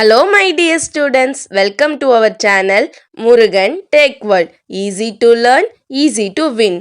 Hello my dear students, welcome to our channel Murugan Tech World. Easy to learn, easy to win.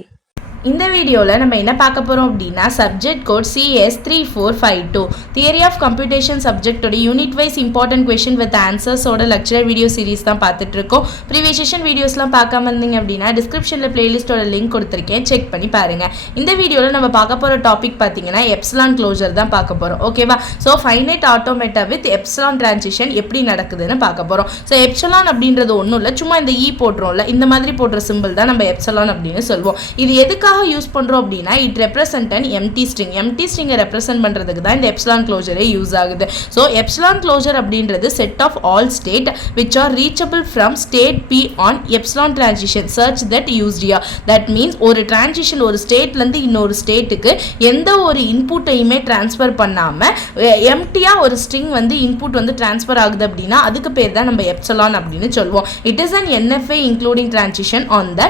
இந்த வீடியோவில் நம்ம என்ன பார்க்க போகிறோம் அப்படின்னா subject code CS3452 theory of computation சப்ஜெக்டோட unit wise important question with ஆன்சர்ஸோட lecturer video series தான் பார்த்துட்டு இருக்கோம். ப்ரீவியஸ் செஷன் வீடியோஸ்லாம் பார்க்காம இருந்தீங்க அப்படின்னா டிஸ்கிரிப்ஷனில் பிளேலிஸ்ட்டோட லிங்க் கொடுத்துருக்கேன், செக் பண்ணி பாருங்கள். இந்த வீடியோவில் நம்ம பார்க்க போகிற டாபிக் பார்த்தீங்கன்னா எப்சிலான் க்ளோசர் தான் பார்க்க போகிறோம். ஓகேவா? So finite automata with epsilon transition எப்படி நடக்குதுன்னு பார்க்க போகிறோம். ஸோ எப்சிலான் அப்படின்றது ஒன்றும் இல்லை, சும்மா இந்த போட்டுரும்ல, இந்த மாதிரி போடுற சிம்பிள் தான் நம்ம எப்சிலான் அப்படின்னு சொல்லுவோம். இது எதுக்காக யூஸ் பண்றோம் அப்படினா it represent an empty string. empty string represent பண்றதுக்கு தான் இந்த எப்சிலான் க்ளோசரே யூஸ் ஆகுது. சோ எப்சிலான் க்ளோசர் அப்படின்றது set of all state which are reachable from state p on epsilon transition such that used here. that means ஒரு transition ஒரு ஸ்டேட்ல இருந்து இன்னொரு ஸ்டேட்டுக்கு எந்த ஒரு இன்புட்டையுமே ட்ரான்ஸ்ஃபர் பண்ணாம எம்டியா ஒரு ஸ்ட்ரிங் வந்து இன்புட் வந்து ட்ரான்ஸ்ஃபர் ஆகுது அப்படினா அதுக்கு பேர் தான் நம்ம எப்சிலான் அப்படின்னு சொல்லுவோம். it is an NFA including transition on the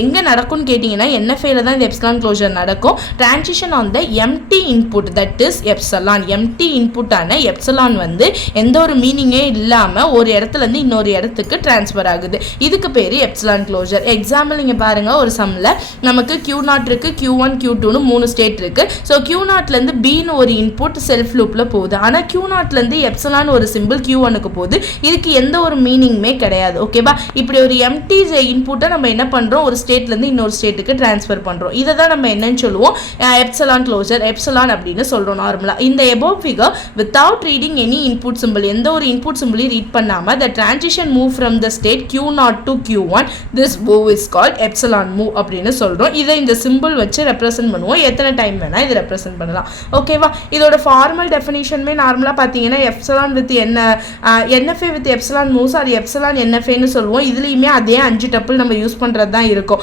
எங்க நடக்கும்னு கேட்டிங்கன்னா NFA ல தான் இந்த எப்சிலான் க்ளோசர் நடக்கும். transition on the empty input that is epsilon. empty input ஆன எப்சிலான் வந்து எந்த ஒரு மீனிங்கே இல்லாம ஒரு இடத்துல இருந்து இன்னொரு இடத்துக்கு ட்ரான்ஸ்ஃபர் ஆகுது. இதுக்கு பேரு எப்சிலான் க்ளோசர். எக்ஸாம்பிள் நீங்க பாருங்க, ஒரு சம்ல நமக்கு Q0 இருக்கு, Q1 Q2 னு மூணு ஸ்டேட் இருக்கு. சோ Q0 ல இருந்து B னு ஒரு இன்புட் செல்ஃப் லூப்ல போகுது. ஆனா Q0 ல இருந்து எப்சிலான் ஒரு சிம்பிள் Q1 க்கு போகுது. இதுக்கு எந்த ஒரு மீனிங்குமே கிடையாது. ஓகேவா? இப்படி ஒரு எம்டி இன்புட்டை நம்ம என்ன பண்றோம், ஒரு ஸ்டேட்ல இருந்து இன்னொரு ஸ்டேட்டுக்கு ட்ரான்ஸ்ஃபர் பண்றோம். இதை தான் நம்ம என்னன்னு சொல்லுவோம், எப்சிலான் க்ளோசர், எப்சிலான் அப்படின்னு சொல்றோம் நார்மலா. இந்த above figure without reading any input symbol, எந்த ஒரு இன்புட் சிம்பிளையும் ரீட் பண்ணாம the transition move from the state Q0 to Q1, this move is called epsilon move அப்படின்னு சொல்றோம். இதை இந்த சிம்பிள் வச்சு ரெப்ரசன்ட் பண்ணுவோம். எத்தனை டைம் வேணா இதை ரெப்ரசன்ட் பண்ணலாம். ஓகேவா? இதோட ஃபார்மல் டெஃபினிஷனுமே நார்மலா பாத்தீங்கன்னா epsilon with NFA with epsilon moves அது எப்சிலான் NFA னு சொல்லுவோம். இதுலயுமே அதே 5 டப்பிள் நம்ம யூஸ் பண்றது தான் இருக்கும்.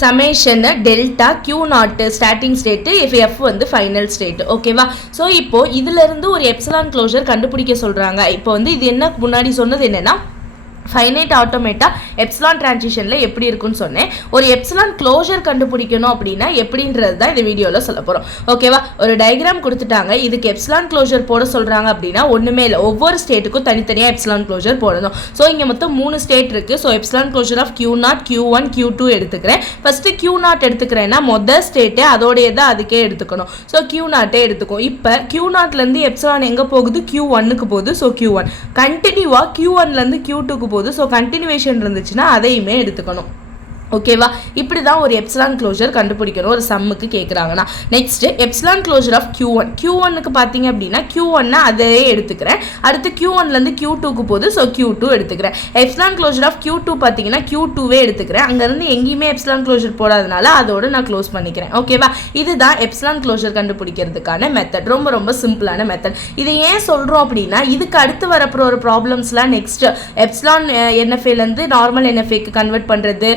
Summation delta Q0 starting state, F வந்து ஃபைனல் ஸ்டேட். ஓகேவா? ஸோ இப்போ இதுல இருந்து ஒரு எப்சிலான் க்ளோசர் கண்டுபிடிக்க சொல்றாங்க. இப்போ வந்து இது என்ன முன்னாடி சொன்னது என்னன்னா ஃபைனைட் ஆட்டோமேட்டா எப்சிலான் டிரான்சிஷன்ல எப்படி இருக்குன்னு சொன்னேன். ஒரு எப்சிலான் க்ளோசர் கண்டுபிடிக்கணும் அப்படின்னா எப்படின்றது தான் இந்த வீடியோவில் சொல்ல போகிறோம். ஓகேவா? ஒரு டயக்ராம் கொடுத்துட்டாங்க, இதுக்கு எப்சிலான் க்ளோசர் போட சொல்கிறாங்க அப்படின்னா ஒன்றுமே இல்லை, ஒவ்வொரு ஸ்டேட்டுக்கும் தனித்தனியாக எப்சிலான் க்ளோசர் போடணும். ஸோ இங்கே மொத்தம் 3 ஸ்டேட் இருக்குது. So epsilon closer of Q0 Q1 Q2 எடுத்துக்கிறேன். ஃபஸ்ட்டு Q0 எடுத்துக்கிறேன்னா மொதல் ஸ்டேட்டே அதோடைய தான் அதுக்கே எடுத்துக்கணும். ஸோ Q0 எடுத்துக்கும். இப்போ Q0லேருந்து எப்சிலான் எங்கே போகுது, Q1க்கு போகுது. ஸோ Q1 கண்டினியூவாக Q1லேருந்து Q2க்கு போகுது. ஸோ கண்டினியூவேஷன் இருந்துச்சுன்னா அதையுமே எடுத்துக்கணும். ஓகேவா? இப்படி தான் ஒரு எப்சிலான் க்ளோசர் கண்டுபிடிக்கணும் ஒரு சம்முக்கு கேட்குறாங்கன்னா. நெக்ஸ்ட் எப்சிலான் க்ளோசர் ஆஃப் Q1க்கு பார்த்தீங்க அப்படின்னா Q1 அதே எடுத்துக்கிறேன். அடுத்து Q1லேருந்து Q2க்கு போகுது. ஸோ Q2 எடுத்துக்கிறேன். எப்சிலான் க்ளோசர் ஆஃப் Q2 பார்த்தீங்கன்னா Q2வே எடுத்துக்கிறேன். அங்கேருந்து எங்கேயுமே எப்சிலான் க்ளோசர் போடாதனால அதோட நான் க்ளோஸ் பண்ணிக்கிறேன். ஓகேவா? இதுதான் எப்சிலான் க்ளோசர் கண்டுபிடிக்கிறதுக்கான மெத்தட். ரொம்ப ரொம்ப சிம்பிளான மெத்தட். இது ஏன் சொல்கிறோம் அப்படின்னா இதுக்கு அடுத்து வரப்போகிற ஒரு ப்ராப்ளம்ஸ்லாம் நெக்ஸ்ட் எப்சிலான் NFAலேருந்து நார்மல் NFAக்கு கன்வெர்ட் பண்ணுறது,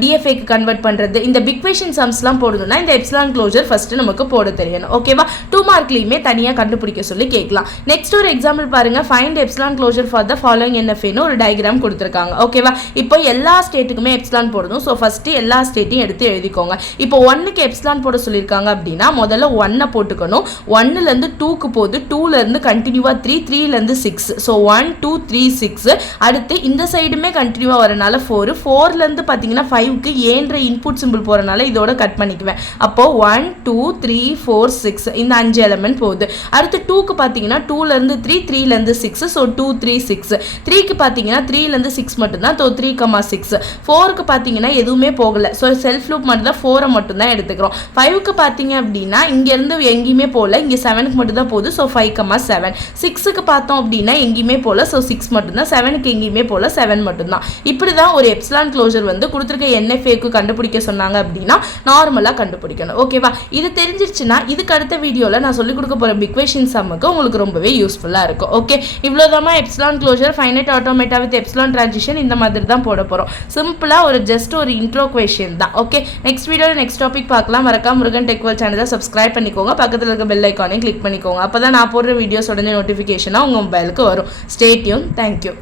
DFAக்கு கன்வெர்ட் பண்றது, இந்த பிக் குவேஷன் சம்ஸ்லாம் போடணும்னா இந்த எப்சிலான் க்ளோசர் ஃபர்ஸ்ட் நமக்கு போட தெரியணும். ஓகேவா? 2 மார்க்லயுமே தனியா கண்டுபிடிக்க சொல்லி கேட்கலாம். நெக்ஸ்ட் ஒரு எக்ஸாம்பிள் பாருங்க, find epsilon closure for the following NFA னு ஒரு டயகிராம் கொடுத்திருக்காங்க. ஓகேவா? இப்போ எல்லா ஸ்டேட்டுக்குமே எப்சிலான் போடணும். சோ ஃபர்ஸ்ட் எல்லா ஸ்டேட்டையும் எடுத்து எழுதிக்கோங்க. இப்போ 1க்கு எப்சிலான் போட சொல்லிருக்காங்க அப்படினா முதல்ல 1 போட்டுக்கணும். 1ல இருந்து 2க்கு போகுது, 2ல இருந்து கண்டினியூவா 3, 3ல இருந்து 6. சோ 1 2 3 6. அடுத்து இந்த சைடுமே கண்டினியூவா வரனால 4, 4ல இருந்து பாத்தீங்கன்னா 5 க்கு ஏன்ற இன்புட் சிம்பிள் போறனால இதோட கட் பண்ணிக்குவேன். அப்போ 1 2 3 4 6 இந்த 5 எலிமெண்ட் போகுது. அடுத்து 2க்கு பாத்தீங்கன்னா 2ல இருந்து 3, 3ல இருந்து 6. சோ 2 3 6. 3க்கு பாத்தீங்கன்னா 3ல இருந்து 6 மட்டும் தான். சோ 3, 6. 4க்கு பாத்தீங்கன்னா எதுவுமே போகல. சோ செல்ஃப் லூப் மட்டும் தான், 4 மட்டும் தான் எடுத்துக்கிறோம். 5க்கு பாத்தீங்க அப்படினா இங்க இருந்து எங்கயுமே போல, இங்க 7க்கு மட்டும் தான் போகுது. சோ 5, 7. 6க்கு பார்த்தோம் அப்படினா எங்கயுமே போல. சோ 6 மட்டும் தான். 7க்கு எங்கயுமே போல, 7 மட்டும் தான். இப்படி தான் ஒரு எப்சிலான் க்ளோசர் வந்து கொடுத்திருக்க NFAக்கு கண்டுபிடிக்க சொன்னாங்க அப்படின்னா நார்மலா கண்டுபிடிக்கணும். ஓகேவா? இது தெரிஞ்சிருச்சுன்னா இதுக்கு அடுத்த வீடியோல நான் சொல்லி கொடுக்க போற பிக் குவேஷன் சம்முக்கு உங்களுக்கு ரொம்பவே யூஸ்ஃபுல்லா இருக்கும். ஓகே, இவ்வளவுதான் epsilon closure, finite automata with epsilon transition இந்த மாதிரி தான் போட போறோம். சிம்பிளா ஒரு ஜஸ்ட் ஒரு இன்ட்ரோ குவேஷன் தான். ஓகே, நெக்ஸ்ட் வீடியோல நெக்ஸ்ட் டாபிக் பார்க்கலாம். மறக்காம முருகன் டெக் வேர்ல்ட் சேனலை சப்ஸ்கிரைப் பண்ணிக்கோங்க. பக்கத்துல இருக்க பெல் ஐகானையும் கிளிக் பண்ணிக்கோங்க. அப்பதான் நான் போடுற வீடியோஸ் உடனே நோட்டிஃபிகேஷனா உங்க மொபைலுக்கு வரும். Stay tune. தேங்க்யூ.